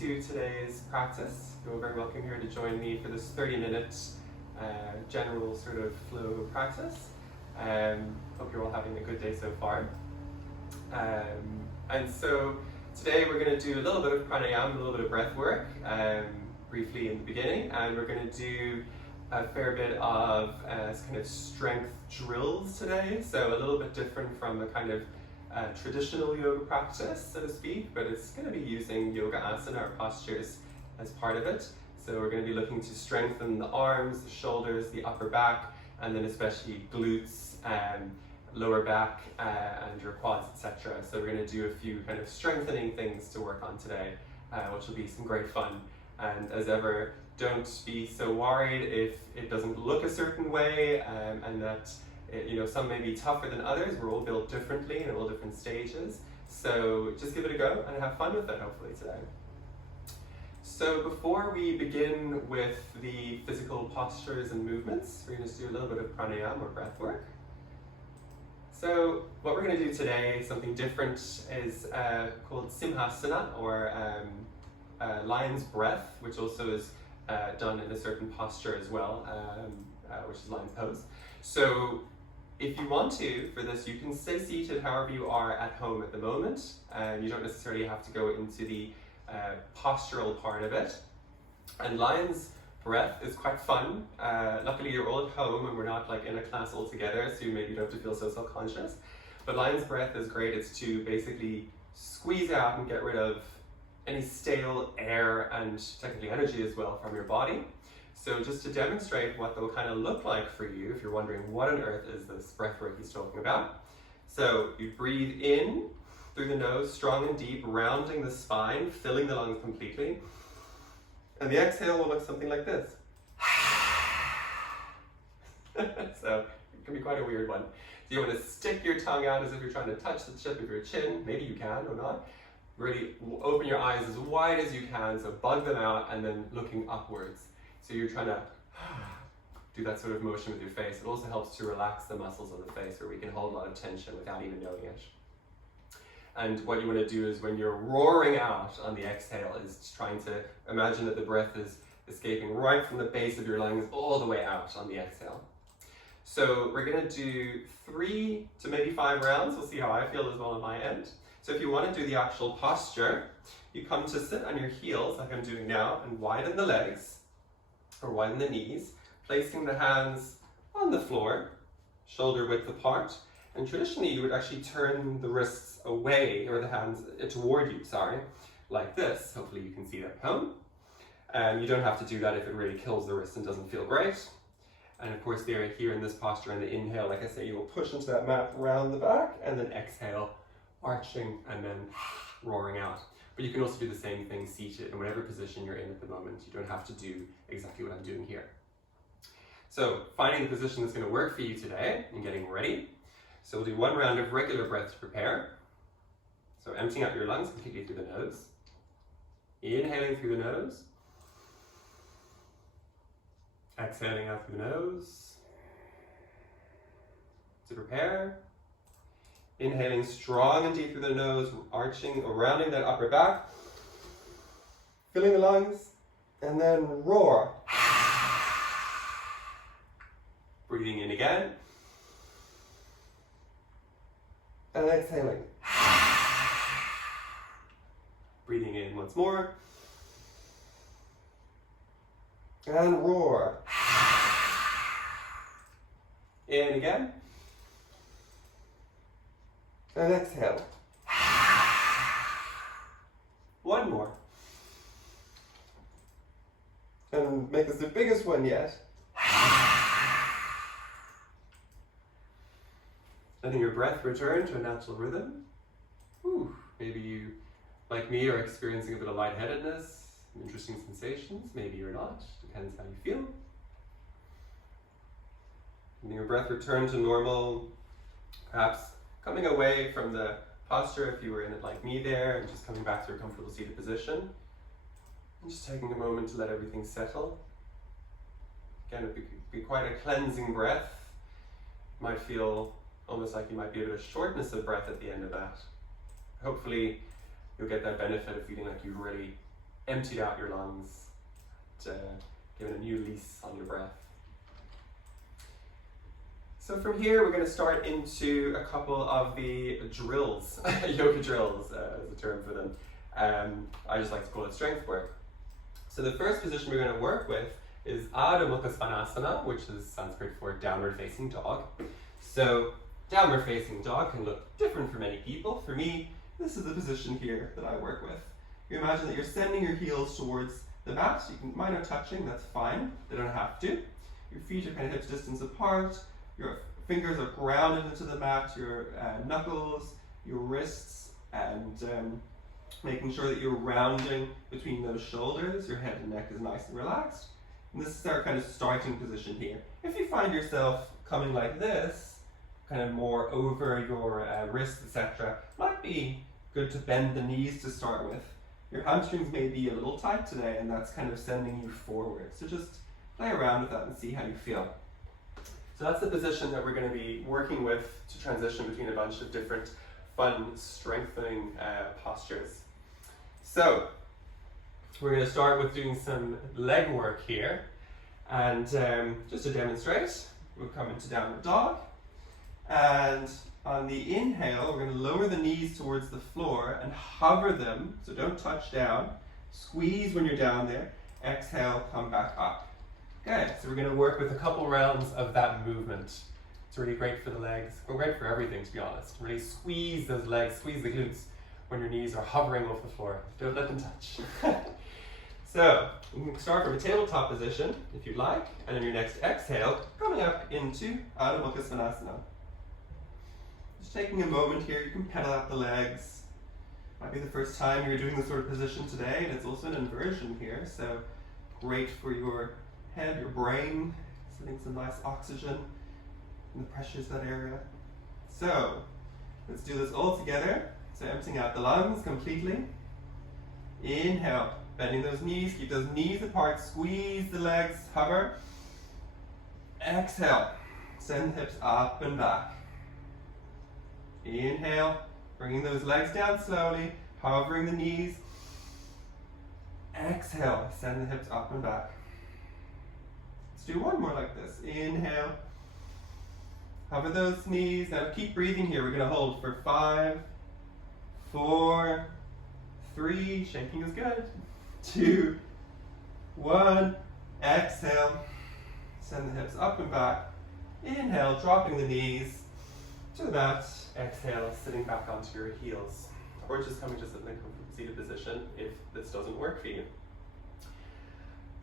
to today's practice. You're very welcome here to join me for this 30-minute general sort of flow practice. Hope you're all having a good day so far. And so today we're going to do a little bit of pranayama, a little bit of breath work, briefly in the beginning, and we're going to do a fair bit of kind of strength drills today, so a little bit different from the kind of traditional yoga practice, so to speak, but it's going to be using yoga asana or postures as part of it. So we're going to be looking to strengthen the arms, the shoulders, the upper back, and then especially glutes, lower back, and your quads, etc. So we're going to do a few kind of strengthening things to work on today, which will be some great fun. And as ever, don't be so worried if it doesn't look a certain way, and that some may be tougher than others. We're all built differently in all different stages. So just give it a go and have fun with it, hopefully, today. So before we begin with the physical postures and movements, we're going to do a little bit of pranayama or breath work. So what we're going to do today, something different, is called simhasana, or lion's breath, which also is done in a certain posture as well, which is lion's pose. So if you want to, for this, you can stay seated however you are at home at the moment. You don't necessarily have to go into the postural part of it. And lion's breath is quite fun. Luckily you're all at home and we're not like in a class all together, so maybe you don't have to feel so self-conscious. But lion's breath is great. It's to basically squeeze out and get rid of any stale air and technically energy as well from your body. So just to demonstrate what they'll kind of look like for you, if you're wondering what on earth is this breath work he's talking about. So you breathe in through the nose, strong and deep, rounding the spine, filling the lungs completely. And the exhale will look something like this. So it can be quite a weird one. So you want to stick your tongue out as if you're trying to touch the tip of your chin. Maybe you can or not. Really open your eyes as wide as you can, so bug them out, and then looking upwards. So you're trying to do that sort of motion with your face. It also helps to relax the muscles of the face, where we can hold a lot of tension without even knowing it. And what you want to do is, when you're roaring out on the exhale, is trying to imagine that the breath is escaping right from the base of your lungs all the way out on the exhale. So we're going to do 3 to maybe 5 rounds. We'll see how I feel as well on my end. So if you want to do the actual posture, you come to sit on your heels like I'm doing now and widen the legs or widen the knees, placing the hands on the floor, shoulder width apart. And traditionally you would actually turn the wrists away, or the hands toward you, like this. Hopefully you can see that at home. You don't have to do that if it really kills the wrist and doesn't feel great. And of course here in this posture, in the inhale, like I say, you will push into that mat round the back, and then exhale, arching, and then roaring out. But you can also do the same thing seated in whatever position you're in at the moment. You don't have to do exactly what I'm doing here. So finding the position that's going to work for you today and getting ready. So we'll do 1 round of regular breath to prepare. So emptying out your lungs completely through the nose. Inhaling through the nose. Exhaling out through the nose. To prepare. Inhaling strong and deep through the nose, arching or rounding that upper back. Filling the lungs, and then roar. Breathing in again. And exhaling. Breathing in once more. And roar. In again. And exhale. 1 more. And make this the biggest one yet. Letting your breath return to a natural rhythm. Maybe you, like me, are experiencing a bit of lightheadedness, interesting sensations. Maybe you're not. Depends how you feel. Letting your breath return to normal. Perhaps coming away from the posture if you were in it like me there, and just coming back to your comfortable seated position. And just taking a moment to let everything settle. Again, it would be quite a cleansing breath. You might feel almost like you might be a bit of shortness of breath at the end of that. Hopefully you'll get that benefit of feeling like you've really emptied out your lungs, given a new lease on your breath. So from here, we're going to start into a couple of the drills, yoga drills is a term for them. I just like to call it strength work. So the first position we're going to work with is Adho Mukha Svanasana, which is Sanskrit for downward facing dog. So downward facing dog can look different for many people. For me, this is the position here that I work with. You imagine that you're sending your heels towards the mat. Mine are touching, that's fine. They don't have to. Your feet are kind of hip distance apart. Your fingers are grounded into the mat, your knuckles, your wrists, and making sure that you're rounding between those shoulders. Your head and neck is nice and relaxed. And this is our kind of starting position here. If you find yourself coming like this, kind of more over your wrists, etc., might be good to bend the knees to start with. Your hamstrings may be a little tight today, and that's kind of sending you forward. So just play around with that and see how you feel. So that's the position that we're going to be working with to transition between a bunch of different fun strengthening postures. So we're going to start with doing some leg work here, and just to demonstrate, we'll come into downward dog, and on the inhale we're going to lower the knees towards the floor and hover them, so don't touch down, squeeze when you're down there, exhale, come back up. Okay, so we're going to work with a couple rounds of that movement. It's really great for the legs, or great for everything, to be honest. Really squeeze those legs, squeeze the glutes when your knees are hovering off the floor. Don't let them touch. So, you can start from a tabletop position, if you like, and on your next exhale, coming up into Adho Mukha Svanasana. Just taking a moment here, you can pedal out the legs. Might be the first time you're doing this sort of position today, and it's also an inversion here, so great for your head, your brain, sending some nice oxygen in the pressures that area. So let's do this all together. So emptying out the lungs completely. Inhale, bending those knees, keep those knees apart, squeeze the legs, hover. Exhale, send the hips up and back. Inhale, bringing those legs down slowly, hovering the knees. Exhale, send the hips up and back. Do one more like this. Inhale. Hover those knees. Now keep breathing here. We're going to hold for 5, 4, 3. Shaking is good. 2, 1. Exhale. Send the hips up and back. Inhale, dropping the knees to the mat. Exhale, sitting back onto your heels. Or just coming to sit in a seated position if this doesn't work for you.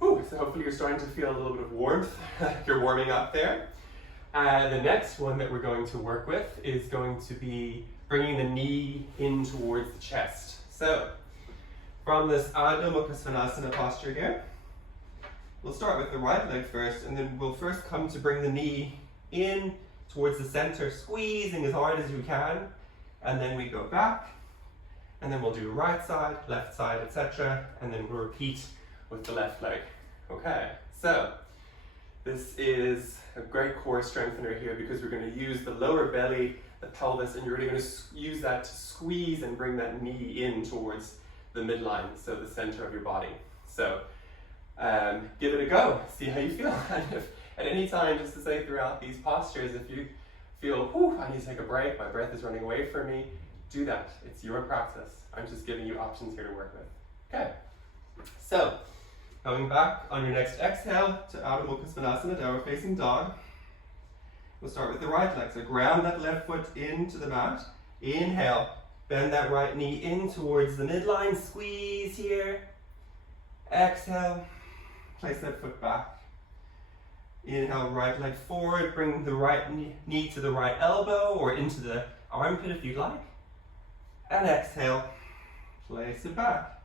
Ooh, so hopefully you're starting to feel a little bit of warmth, you're warming up there. The next one that we're going to work with is going to be bringing the knee in towards the chest. So, from this Adho Mukha Svanasana posture here, we'll start with the right leg first, and then we'll first come to bring the knee in towards the center, squeezing as hard as you can, and then we go back, and then we'll do right side, left side, etc., and then we'll repeat with the left leg. Okay, so this is a great core strengthener here because we're going to use the lower belly, the pelvis, and you're really going to use that to squeeze and bring that knee in towards the midline, so the center of your body. So give it a go, see how you feel. And if at any time, just to say throughout these postures, if you feel, whew, I need to take a break, my breath is running away from me, do that. It's your practice. I'm just giving you options here to work with. Okay, so coming back on your next exhale to Adho Mukha Svanasana, downward facing dog. We'll start with the right leg. So ground that left foot into the mat. Inhale, bend that right knee in towards the midline, squeeze here. Exhale, place that foot back. Inhale, right leg forward, bring the right knee to the right elbow or into the armpit if you'd like. And exhale, place it back.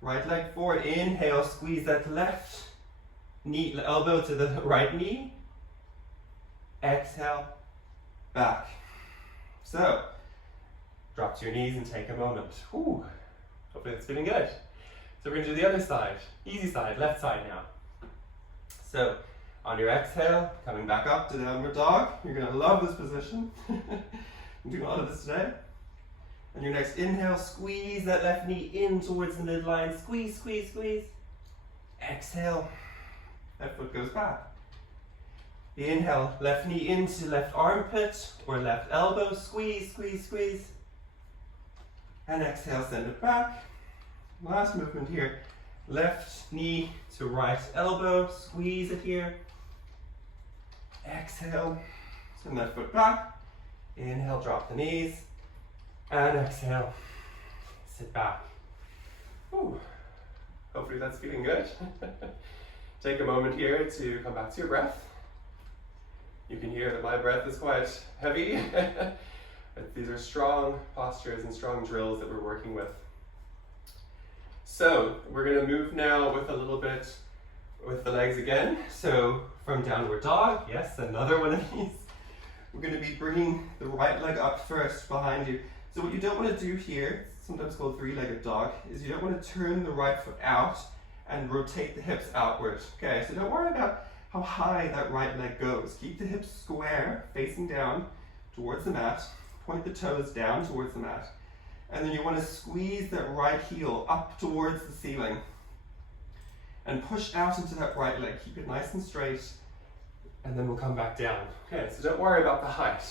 Right leg forward, inhale, squeeze that left knee, elbow to the right knee. Exhale, back. So, drop to your knees and take a moment. Whew, hopefully it's feeling good. So we're going to do the other side, easy side, left side now. So, on your exhale, coming back up to downward dog. You're going to love this position. I'm doing a lot of this today. And your next inhale, squeeze that left knee in towards the midline. Squeeze, squeeze, squeeze. Exhale, left foot goes back. Inhale, left knee into left armpit or left elbow. Squeeze, squeeze, squeeze. And exhale, send it back. Last movement here. Left knee to right elbow. Squeeze it here. Exhale, send that foot back. Inhale, drop the knees. And exhale, sit back. Whew. Hopefully that's feeling good. Take a moment here to come back to your breath. You can hear that my breath is quite heavy. These are strong postures and strong drills that we're working with. So we're going to move now with a little bit with the legs again. So from downward dog, yes, another one of these. We're going to be bringing the right leg up first behind you. So what you don't want to do here, sometimes called three-legged dog, is you don't want to turn the right foot out and rotate the hips outward. Okay, so don't worry about how high that right leg goes. Keep the hips square, facing down towards the mat. Point the toes down towards the mat. And then you want to squeeze that right heel up towards the ceiling. And push out into that right leg. Keep it nice and straight. And then we'll come back down. Okay, so don't worry about the height.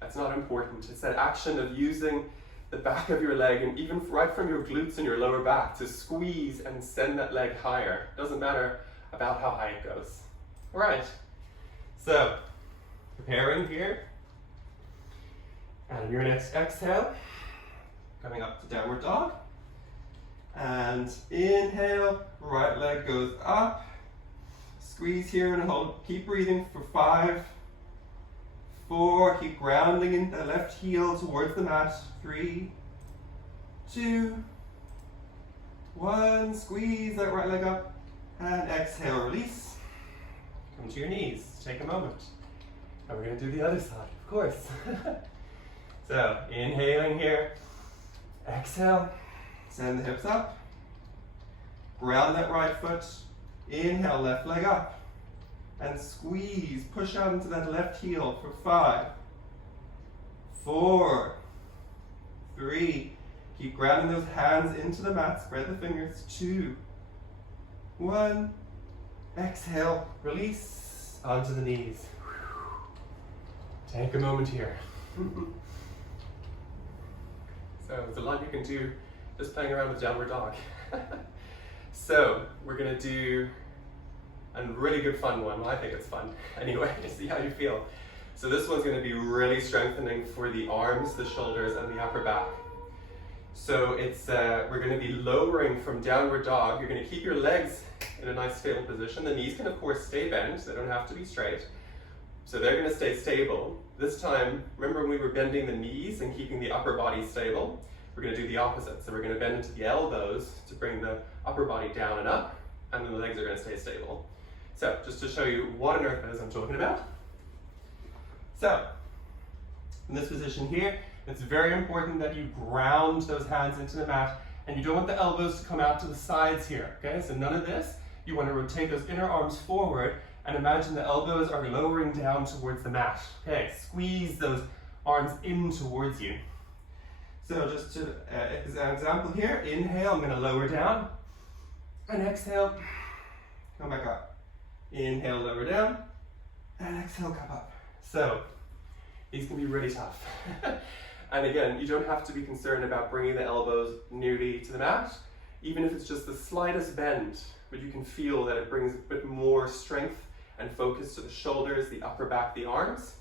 That's not important. It's that action of using the back of your leg and even right from your glutes and your lower back to squeeze and send that leg higher. Doesn't matter about how high it goes. All right, so preparing here. And your next exhale, coming up to downward dog. And inhale, right leg goes up. Squeeze here and hold. Keep breathing for 5, 4, keep grounding in the left heel towards the mat. 3, 2, 1. Squeeze that right leg up. And exhale, release. Come to your knees. Take a moment. And we're going to do the other side, of course. So, inhaling here. Exhale. Send the hips up. Ground that right foot. Inhale, left leg up. And squeeze. Push out into that left heel for 5, 4, 3. Keep grounding those hands into the mat. Spread the fingers. 2, 1. Exhale. Release. Onto the knees. Take a moment here. So there's a lot you can do just playing around with downward dog. So we're going to do a really good fun one. Well, I think it's fun. Anyway, see how you feel. So this one's going to be really strengthening for the arms, the shoulders, and the upper back. So it's we're going to be lowering from downward dog. You're going to keep your legs in a nice stable position. The knees can of course stay bent. They don't have to be straight. So they're going to stay stable. This time, remember when we were bending the knees and keeping the upper body stable? We're going to do the opposite. So we're going to bend into the elbows to bring the upper body down and up, and then the legs are going to stay stable. So just to show you what on earth it is I'm talking about. So in this position here, it's very important that you ground those hands into the mat, and you don't want the elbows to come out to the sides here. Okay, so none of this. You want to rotate those inner arms forward. And imagine the elbows are lowering down towards the mat. Okay, squeeze those arms in towards you. So just to, as an example here, inhale, I'm going to lower down. And exhale, come back up. Inhale, lower down. And exhale, come up. So these can be really tough. And again, you don't have to be concerned about bringing the elbows nearly to the mat, even if it's just the slightest bend, but you can feel that it brings a bit more strength and focus to the shoulders, the upper back, the arms.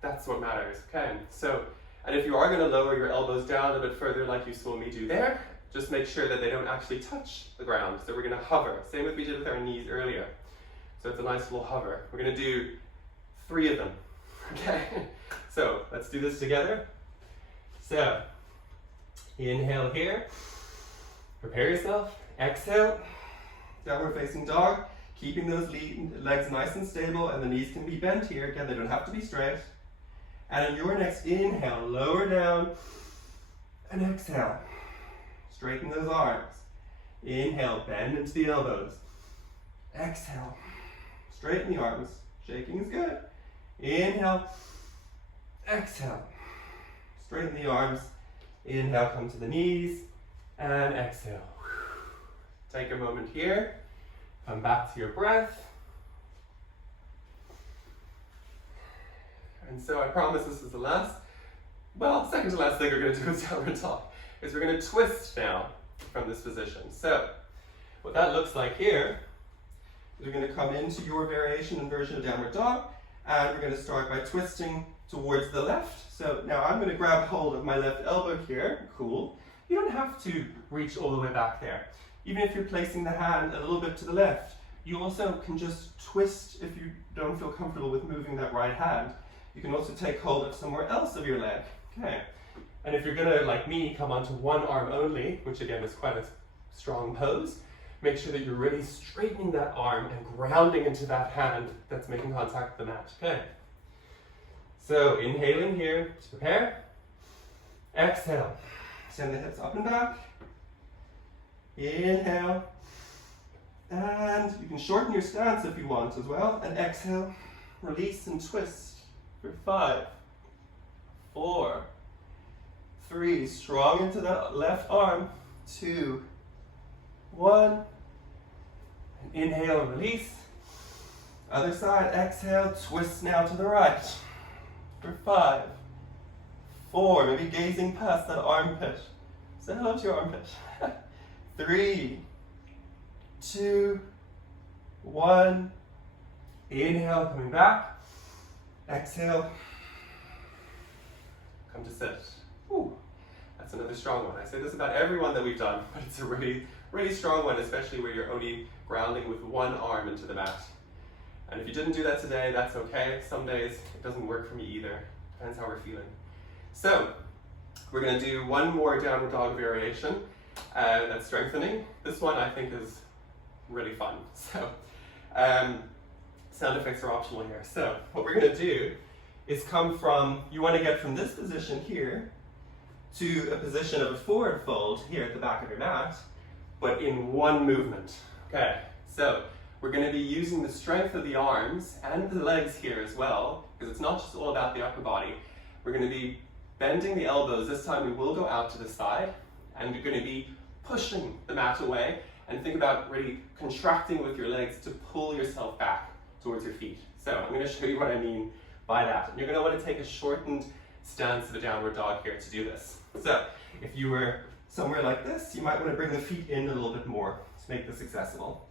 That's what matters, okay? So, and if you are gonna lower your elbows down a bit further like you saw me do there, just make sure that they don't actually touch the ground. So we're gonna hover, same as we did with our knees earlier. So it's a nice little hover. We're gonna do 3 of them, okay? So let's do this together. So, inhale here, prepare yourself, exhale, downward facing dog. Keeping those legs nice and stable, and the knees can be bent here. Again, they don't have to be straight. And in your next inhale, lower down and exhale. Straighten those arms. Inhale, bend into the elbows. Exhale, straighten the arms. Shaking is good. Inhale, exhale. Straighten the arms. Inhale, come to the knees, and exhale. Take a moment here, come back to your breath. And so I promise this is the last, well, second to last thing we're going to do with downward dog, is we're going to twist now from this position. So what that looks like here is we're going to come into your variation and version of downward dog, and we're going to start by twisting towards the left. So now I'm going to grab hold of my left elbow here. Cool. You don't have to reach all the way back there. Even if you're placing the hand a little bit to the left, you also can just twist if you don't feel comfortable with moving that right hand. You can also take hold of somewhere else of your leg. Okay. And if you're going to, like me, come onto one arm only, which again is quite a strong pose, make sure that you're really straightening that arm and grounding into that hand that's making contact with the mat. Okay. So inhaling here to prepare. Exhale. Send the hips up and back. Inhale. And you can shorten your stance if you want as well. And exhale. Release and twist for 5, 4, 3. Strong into that left arm. 2, 1. And inhale and release. Other side. Exhale. Twist now to the right. For 5, 4, maybe gazing past that armpit. Say hello to your armpit. 3, 2, 1. Inhale, coming back. Exhale. Come to sit. Ooh, that's another strong one. I say this about every one that we've done, but it's a really, really strong one, especially where you're only grounding with one arm into the mat. And if you didn't do that today, that's okay. Some days it doesn't work for me either. Depends how we're feeling. So we're going to do one more downward dog variation that's strengthening. This one I think is really fun. So sound effects are optional here. So what we're going to do is come from, you want to get from this position here to a position of a forward fold here at the back of your mat, but in one movement. Okay, so we're going to be using the strength of the arms and the legs here as well, because it's not just all about the upper body. We're going to be bending the elbows. This time we will go out to the side, and you're going to be pushing the mat away, and think about really contracting with your legs to pull yourself back towards your feet. So I'm going to show you what I mean by that. And you're going to want to take a shortened stance of a downward dog here to do this. So if you were somewhere like this, you might want to bring the feet in a little bit more to make this accessible.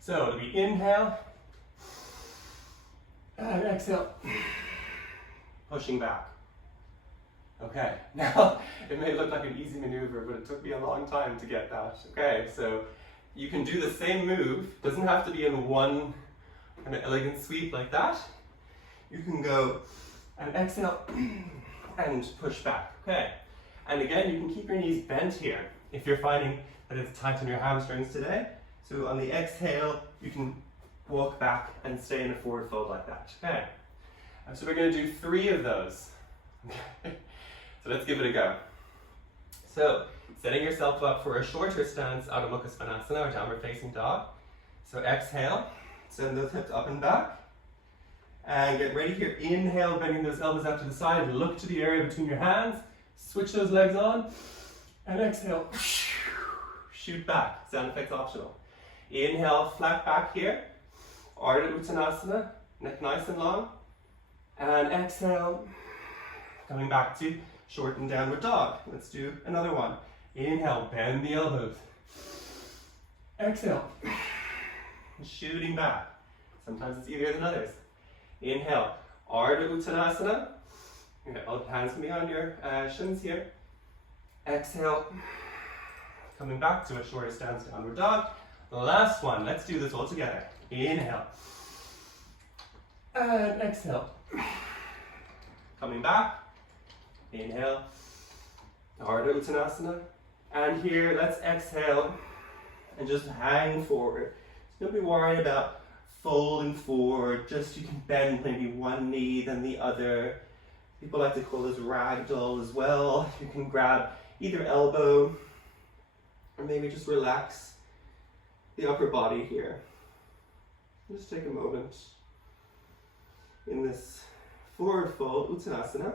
So it'll be inhale, and exhale, pushing back. Okay, now it may look like an easy maneuver, but it took me a long time to get that. Okay, so you can do the same move, doesn't have to be in one kind of elegant sweep like that. You can go and exhale and push back. Okay, and again, you can keep your knees bent here if you're finding that it's tight on your hamstrings today. So on the exhale, you can walk back and stay in a forward fold like that. Okay, so we're going to do 3 of those. So let's give it a go. So setting yourself up for a shorter stance, Adho Mukha Svanasana or downward facing dog. So exhale, send those hips up and back. And get ready here. Inhale, bending those elbows out to the side. Look to the area between your hands. Switch those legs on. And exhale, shoot back. Sound effects optional. Inhale, flat back here. Ardha Uttanasana, neck nice and long. And exhale, coming back to shortened downward dog. Let's do another one. Inhale, bend the elbows. Exhale, shooting back. Sometimes it's easier than others. Inhale, Ardha Uttanasana. Both hands can be on your shins here. Exhale, coming back to a shorter stance, downward dog. The last one, let's do this all together. Inhale, and exhale. Coming back, inhale, Ardha Uttanasana. And here, let's exhale and just hang forward. So don't be worried about folding forward, just you can bend maybe one knee then the other. People like to call this ragdoll as well. You can grab either elbow or maybe just relax the upper body here. Just take a moment in this forward fold, Uttanasana.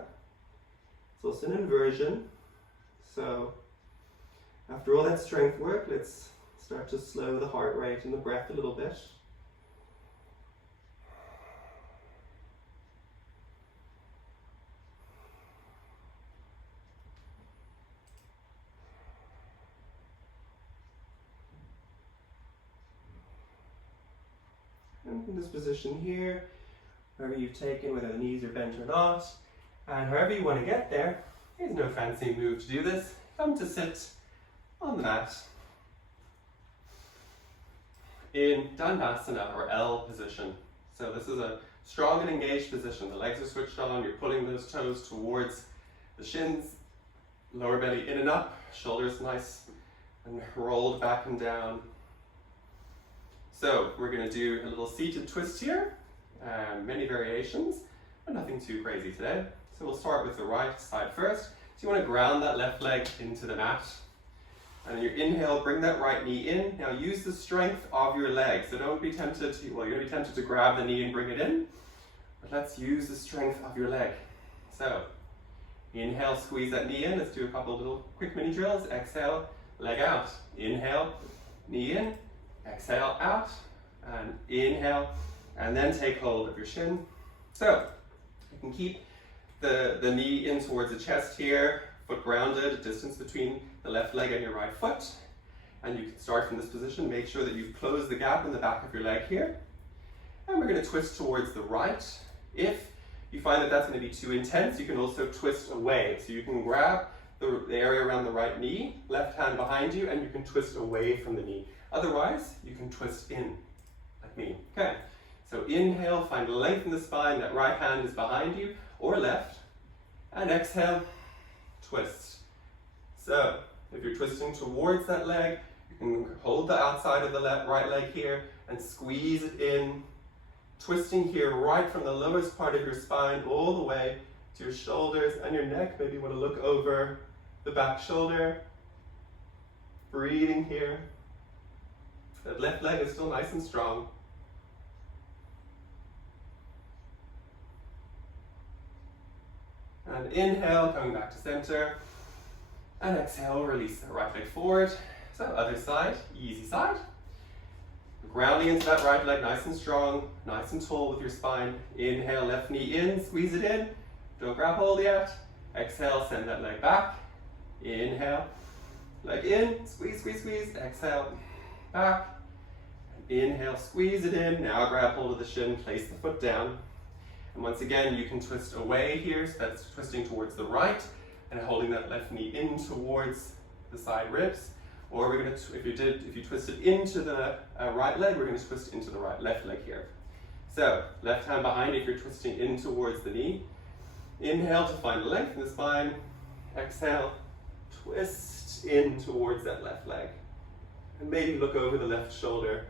It's also an inversion. So after all that strength work, let's start to slow the heart rate and the breath a little bit. And in this position here, wherever you've taken, whether the knees are bent or not, and however you want to get there, there's no fancy move to do this. Come to sit on the mat in Dandasana, or L position. So this is a strong and engaged position. The legs are switched on, you're pulling those toes towards the shins, lower belly in and up, shoulders nice and rolled back and down. So we're going to do a little seated twist here, many variations, but nothing too crazy today. So we'll start with the right side first. So you want to ground that left leg into the mat. And then your inhale, bring that right knee in. Now use the strength of your leg. So don't be tempted to, well, you're going to be tempted to grab the knee and bring it in. But let's use the strength of your leg. So inhale, squeeze that knee in. Let's do a couple little quick mini drills. Exhale, leg out. Inhale, knee in. Exhale, out. And inhale. And then take hold of your shin. So you can keep the knee in towards the chest here, foot grounded, distance between the left leg and your right foot. And you can start from this position. Make sure that you've closed the gap in the back of your leg here. And we're going to twist towards the right. If you find that that's going to be too intense, you can also twist away. So you can grab the area around the right knee, left hand behind you, and you can twist away from the knee. Otherwise, you can twist in, like me. Okay, so inhale, find length in the spine, that right hand is behind you, or left, and exhale, twist. So, if you're twisting towards that leg, you can hold the outside of the right leg here and squeeze it in, twisting here right from the lowest part of your spine all the way to your shoulders and your neck. Maybe you want to look over the back shoulder, breathing here. That left leg is still nice and strong. And inhale, coming back to center. And exhale, release the right leg forward. So other side, easy side. Grounding into that right leg nice and strong, nice and tall with your spine. Inhale, left knee in, squeeze it in. Don't grab hold yet. Exhale, send that leg back. Inhale, leg in, squeeze, squeeze, squeeze. Exhale, back. Inhale, squeeze it in. Now grab hold of the shin, place the foot down. And once again, you can twist away here, so that's twisting towards the right and holding that left knee in towards the side ribs. Or we're going to, if you twisted into the right leg, we're going to twist into the left leg here. So left hand behind if you're twisting in towards the knee. Inhale to find length in the spine. Exhale, twist in towards that left leg. And maybe look over the left shoulder.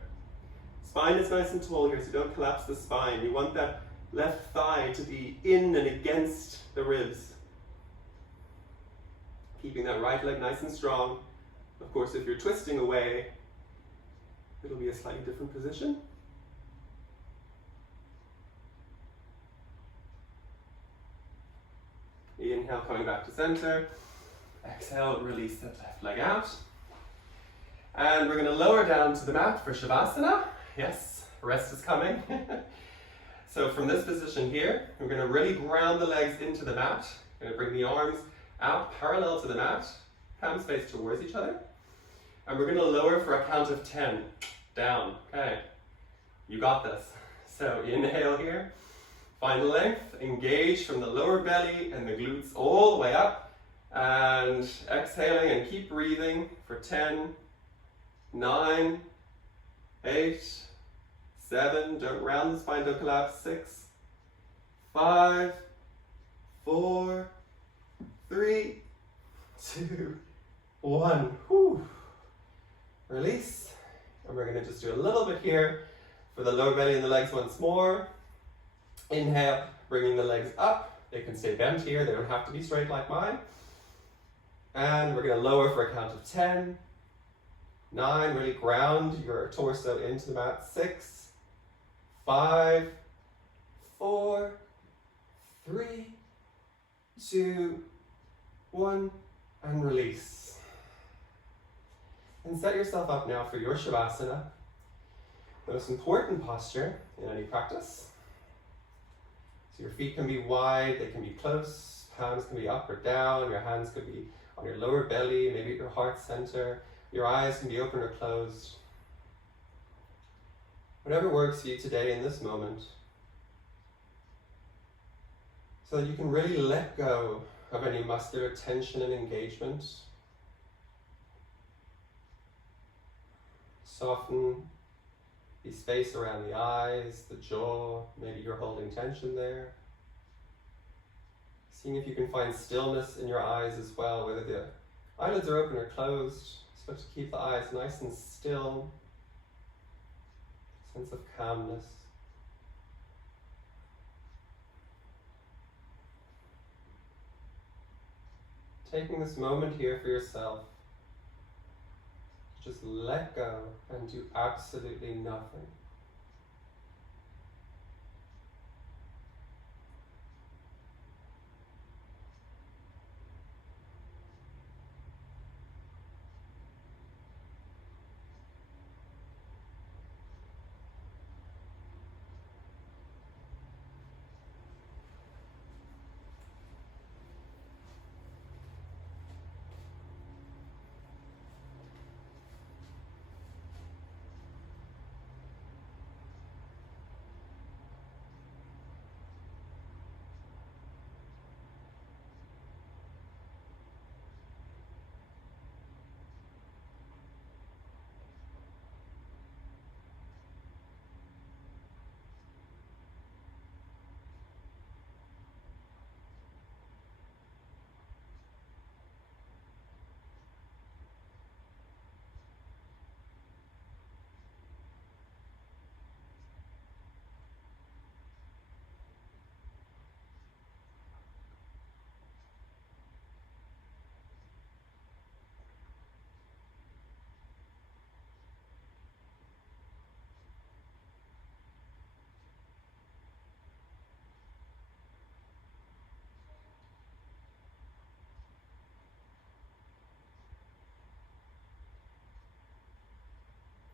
Spine is nice and tall here, so don't collapse the spine. You want that left thigh to be in and against the ribs. Keeping that right leg nice and strong. Of course, if you're twisting away, it'll be a slightly different position. Inhale, coming back to center. Exhale, release that left leg out. And we're going to lower down to the mat for Shavasana. Yes, rest is coming. So from this position here, we're going to really ground the legs into the mat. We're going to bring the arms out parallel to the mat, palms face towards each other. And we're going to lower for a count of 10. Down. Okay. You got this. So inhale here. Find length. Engage from the lower belly and the glutes all the way up. And exhaling and keep breathing for 10, 9, 8, 7. Don't round the spine, don't collapse. 6, 5, 4, 3, 2, 1. Whew. Release. And we're going to just do a little bit here for the lower belly and the legs once more. Inhale, bringing the legs up. They can stay bent here. They don't have to be straight like mine. And we're going to lower for a count of 10, 9. Really ground your torso into the mat. 6, 5, 4, 3, 2, 1. And release. And set yourself up now for your Shavasana, the most important posture in any practice. So your feet can be wide, they can be close, palms can be up or down, your hands could be on your lower belly, maybe at your heart center. Your eyes can be open or closed. Whatever works for you today in this moment, so that you can really let go of any muscular tension and engagement. Soften the space around the eyes, the jaw, maybe you're holding tension there. Seeing if you can find stillness in your eyes as well, whether the eyelids are open or closed. So to keep the eyes nice and still. Sense of calmness. Taking this moment here for yourself, just let go and do absolutely nothing.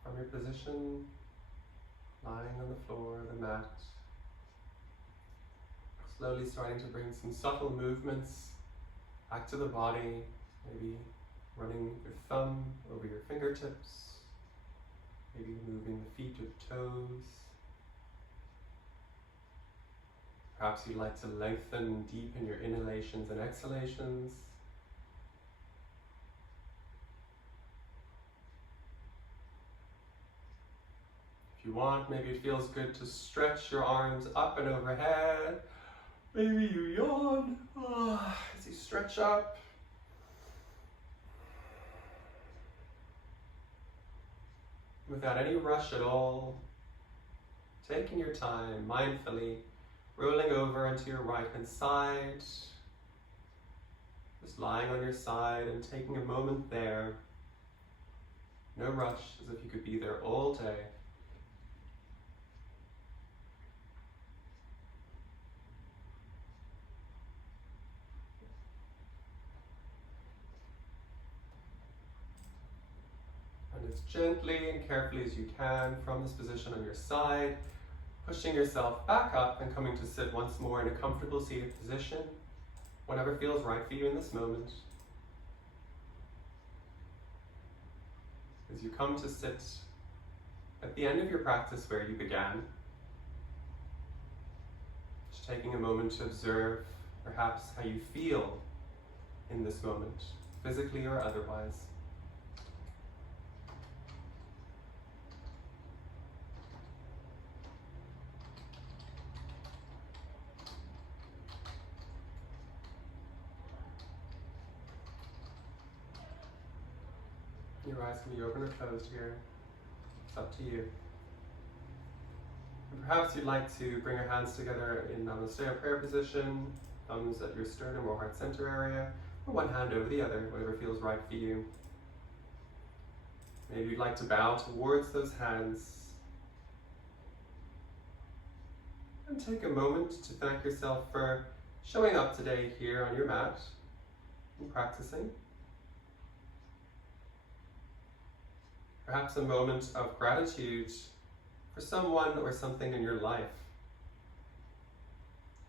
From your position, lying on the floor, the mat, slowly starting to bring some subtle movements back to the body, maybe running your thumb over your fingertips, maybe moving the feet or toes. Perhaps you'd like to lengthen and deepen your inhalations and exhalations. If you want, maybe it feels good to stretch your arms up and overhead. Maybe you yawn as you stretch up. Without any rush at all, taking your time mindfully, rolling over onto your right hand side, just lying on your side and taking a moment there. No rush, as if you could be there all day. And as gently and carefully as you can from this position on your side, pushing yourself back up and coming to sit once more in a comfortable seated position, whatever feels right for you in this moment. As you come to sit at the end of your practice where you began, just taking a moment to observe perhaps how you feel in this moment, physically or otherwise. Your eyes can be open or closed here. It's up to you. And perhaps you'd like to bring your hands together in Namaste or prayer position, thumbs at your sternum or heart center area, or one hand over the other, whatever feels right for you. Maybe you'd like to bow towards those hands. And take a moment to thank yourself for showing up today here on your mat and practicing. perhaps a moment of gratitude for someone or something in your life.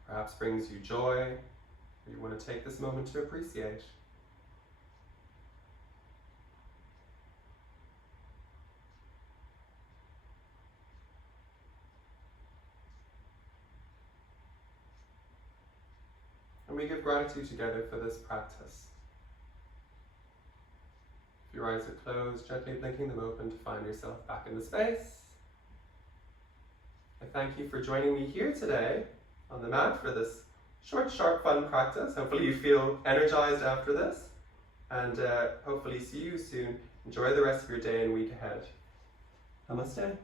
Perhaps brings you joy, or you want to take this moment to appreciate. And we give gratitude together for this practice. If your eyes are closed, gently blinking them open to find yourself back in the space. I thank you for joining me here today on the mat for this short, sharp, fun practice. Hopefully you feel energized after this, and hopefully see you soon. Enjoy the rest of your day and week ahead. Namaste.